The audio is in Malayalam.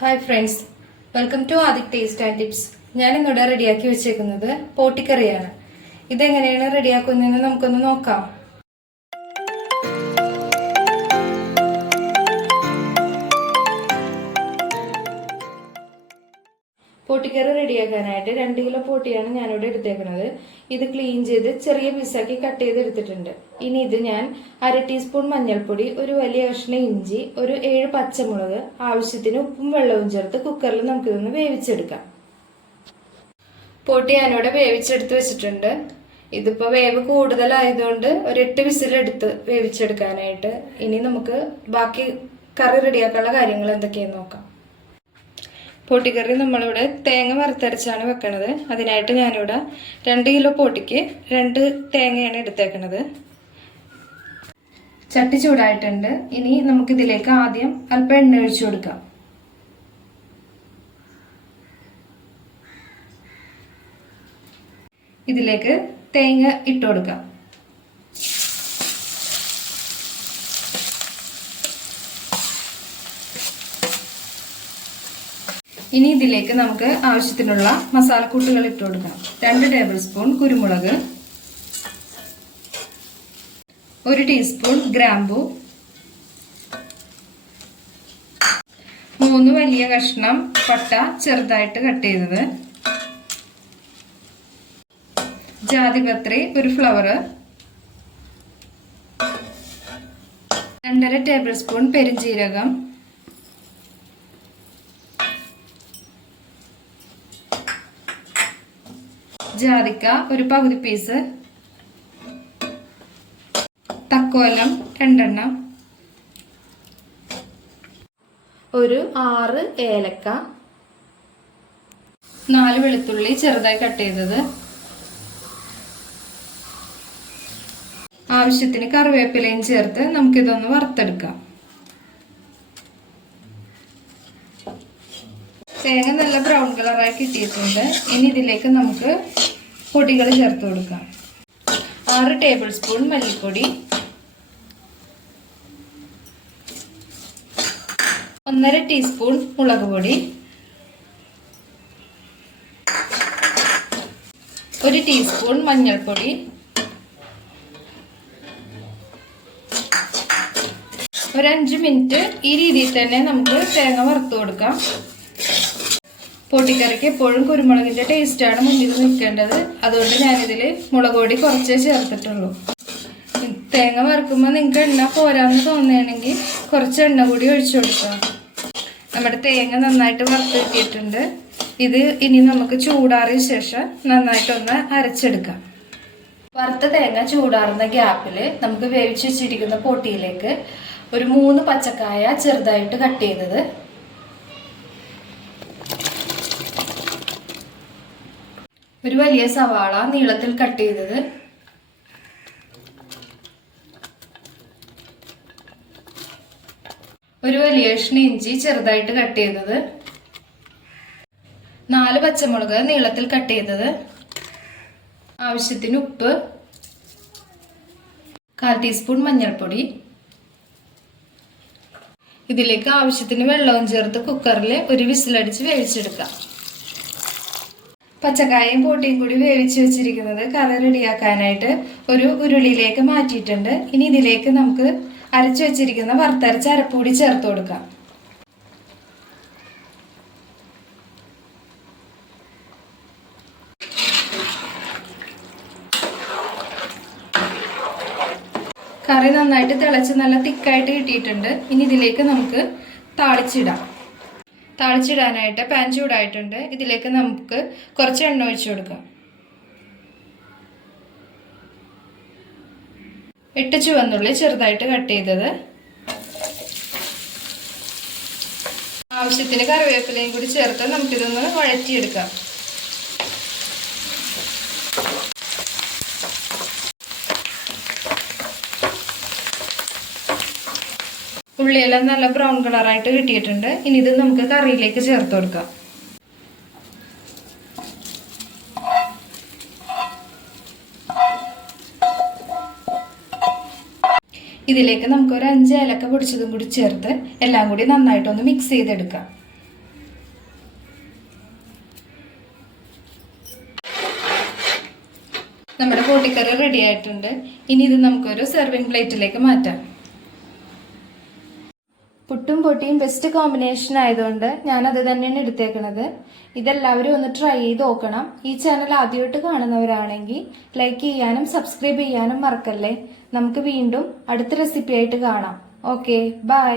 Hi friends, welcome to Adhik taste and tips. ഞാൻ ഇന്നിവിടെ റെഡിയാക്കി വെച്ചേക്കുന്നത് പോട്ടിക്കറിയാണ്. ഇതെങ്ങനെയാണ് റെഡിയാക്കുന്നതെന്ന് നമുക്കൊന്ന് നോക്കാം. പോട്ടിക്കറി റെഡിയാക്കാനായിട്ട് 2 കിലോ പോട്ടിയാണ് ഞാനിവിടെ എടുത്തേക്കുന്നത്. ഇത് ക്ലീൻ ചെയ്ത് ചെറിയ പീസാക്കി കട്ട് ചെയ്ത് എടുത്തിട്ടുണ്ട്. ഇനി ഇത് ഞാൻ 1/2 ടീസ്പൂൺ മഞ്ഞൾപ്പൊടി, ഒരു വലിയ കഷ്ണം ഇഞ്ചി, ഒരു 7 പച്ചമുളക്, ആവശ്യത്തിന് ഉപ്പും വെള്ളവും ചേർത്ത് കുക്കറിൽ നമുക്കിതൊന്ന് വേവിച്ചെടുക്കാം. പോട്ടി ഞാനിവിടെ വേവിച്ചെടുത്ത് വെച്ചിട്ടുണ്ട്. ഇതിപ്പോ വേവ് കൂടുതലായതുകൊണ്ട് ഒരു 8 വിസിലെടുത്ത് വേവിച്ചെടുക്കാനായിട്ട്. ഇനി നമുക്ക് ബാക്കി കറി റെഡിയാക്കാനുള്ള കാര്യങ്ങൾ എന്തൊക്കെയാന്ന് നോക്കാം. പോട്ടിക്കറി നമ്മളിവിടെ തേങ്ങ വറുത്തരച്ചാണ് വെക്കണത്. അതിനായിട്ട് ഞാനിവിടെ 2 കിലോ പോട്ടിക്ക് 2 തേങ്ങയാണ് എടുത്തേക്കണത്. ചട്ടി ചൂടായിട്ടുണ്ട്. ഇനി നമുക്കിതിലേക്ക് ആദ്യം അല്പം എണ്ണ ഒഴിച്ചു കൊടുക്കാം. ഇതിലേക്ക് തേങ്ങ ഇട്ട് കൊടുക്കാം. ഇനി ഇതിലേക്ക് നമുക്ക് ആവശ്യത്തിനുള്ള മസാലക്കൂട്ടുകൾ ഇട്ട് കൊടുക്കാം. 2 ടേബിൾ സ്പൂൺ കുരുമുളക്, 1 ടീസ്പൂൺ ഗ്രാമ്പു, 3 വലിയ കഷ്ണം പട്ട ചെറുതായിട്ട് കട്ട് ചെയ്തത്, ജാതിപത്രി 1 ഫ്ലവർ, 2.5 ടേബിൾ സ്പൂൺ പെരിഞ്ജീരകം, ജാതിക്ക 1 പകുതി പീസ്, തക്കോലം 2 എണ്ണം, ഒരു 6 ഏലക്ക, 4 വെളുത്തുള്ളി ചെറുതായി കട്ട് ചെയ്തത്, ആവശ്യത്തിന് കറിവേപ്പിലയും ചേർത്ത് നമുക്കിതൊന്ന് വറുത്തെടുക്കാം. തേങ്ങ നല്ല ബ്രൗൺ കളറായി കിട്ടിയിട്ടുണ്ട്. ഇനി ഇതിലേക്ക് നമുക്ക് പൊടികൾ ചേർത്ത് കൊടുക്കാം. 6 ടേബിൾ സ്പൂൺ മല്ലിപ്പൊടി, 1.5 ടീസ്പൂൺ മുളക് പൊടി, 1 ടീസ്പൂൺ മഞ്ഞൾപ്പൊടി, ഒരു 5 മിനിറ്റ് ഈ രീതിയിൽ തന്നെ നമുക്ക് തേങ്ങ വറുത്ത് കൊടുക്കാം. പൊട്ടിക്കറിക്ക് എപ്പോഴും കുരുമുളകിന്റെ ടേസ്റ്റാണ് മുന്നിൽ നിൽക്കേണ്ടത്. അതുകൊണ്ട് ഞാനിതിൽ മുളക് പൊടി കുറച്ചേ ചേർത്തിട്ടുള്ളൂ. തേങ്ങ വറുക്കുമ്പോൾ നിങ്ങൾക്ക് എണ്ണ പോരാന്ന് തോന്നുകയാണെങ്കിൽ കുറച്ച് എണ്ണ കൂടി ഒഴിച്ചു കൊടുക്കാം. നമ്മുടെ തേങ്ങ നന്നായിട്ട് വറുത്ത് കിട്ടിയിട്ടുണ്ട്. ഇത് ഇനി നമുക്ക് ചൂടാറിയ ശേഷം നന്നായിട്ടൊന്ന് അരച്ചെടുക്കാം. വറുത്ത തേങ്ങ ചൂടാറുന്ന ഗ്യാപ്പിൽ നമുക്ക് വേവിച്ച് വെച്ചിരിക്കുന്ന പോട്ടിയിലേക്ക് ഒരു 3 പച്ചക്കായ ചെറുതായിട്ട് കട്ട് ചെയ്തത്, ഒരു വലിയ സവാള നീളത്തിൽ കട്ട് ചെയ്തത്, ഒരു വലിയ കഷ്ണം ഇഞ്ചി ചെറുതായിട്ട് കട്ട് ചെയ്തത്, 4 പച്ചമുളക് നീളത്തിൽ കട്ട് ചെയ്തത്, ആവശ്യത്തിന് ഉപ്പ്, 1/4 ടീസ്പൂൺ മഞ്ഞൾപ്പൊടി. ഇതിലേക്ക് ആവശ്യത്തിന് വെള്ളവും ചേർത്ത് കുക്കറിൽ ഒരു വിസിലടിച്ച് വേവിച്ചെടുക്കാം. പച്ചക്കായയും പോട്ടിയും കൂടി വേവിച്ച് വെച്ചിരിക്കുന്നത് കറി റെഡിയാക്കാനായിട്ട് ഒരു ഉരുളിയിലേക്ക് മാറ്റിയിട്ടുണ്ട്. ഇനി ഇതിലേക്ക് നമുക്ക് അരച്ചു വെച്ചിരിക്കുന്ന വറുത്തരച്ച അരപ്പൂടി ചേർത്ത് കൊടുക്കാം. കറി നന്നായിട്ട് തിളച്ച് നല്ല തിക്കായിട്ട് കിട്ടിയിട്ടുണ്ട്. ഇനി ഇതിലേക്ക് നമുക്ക് താളിച്ചിടാനായിട്ട് പാൻ ചൂടായിട്ടുണ്ട്. ഇതിലേക്ക് നമുക്ക് കുറച്ച് എണ്ണ ഒഴിച്ചു കൊടുക്കാം. 8 ചുവന്നുള്ളി ചെറുതായിട്ട് കട്ട് ചെയ്തത്, ആവശ്യത്തിന് കറിവേപ്പിലയും കൂടി ചേർത്ത് നമുക്കിതൊന്ന് വഴറ്റിയെടുക്കാം. ഉള്ളിയെല്ലാം നല്ല ബ്രൗൺ കളറായിട്ട് കിട്ടിയിട്ടുണ്ട്. ഇനി ഇത് നമുക്ക് കറിയിലേക്ക് ചേർത്ത് കൊടുക്കാം. ഇതിലേക്ക് നമുക്ക് ഒരു 5 ഏലക്ക പൊടിച്ചതും കൂടി ചേർത്ത് എല്ലാം കൂടി നന്നായിട്ടൊന്ന് മിക്സ് ചെയ്തെടുക്കാം. നമ്മുടെ പൊട്ടിക്കറി റെഡി ആയിട്ടുണ്ട്. ഇനി ഇത് നമുക്കൊരു സെർവിങ് പ്ലേറ്റിലേക്ക് മാറ്റാം. പുട്ടും പൊട്ടിയും ബെസ്റ്റ് കോമ്പിനേഷൻ ആയതുകൊണ്ട് ഞാൻ അത് തന്നെയാണ് എടുത്തേക്കണത്. ഇതെല്ലാവരും ഒന്ന് ട്രൈ ചെയ്ത് നോക്കണം. ഈ ചാനൽ ആദ്യമായിട്ട് കാണുന്നവരാണെങ്കിൽ ലൈക്ക് ചെയ്യാനും സബ്സ്ക്രൈബ് ചെയ്യാനും മറക്കല്ലേ. നമുക്ക് വീണ്ടും അടുത്ത റെസിപ്പി ആയിട്ട് കാണാം. Okay, by.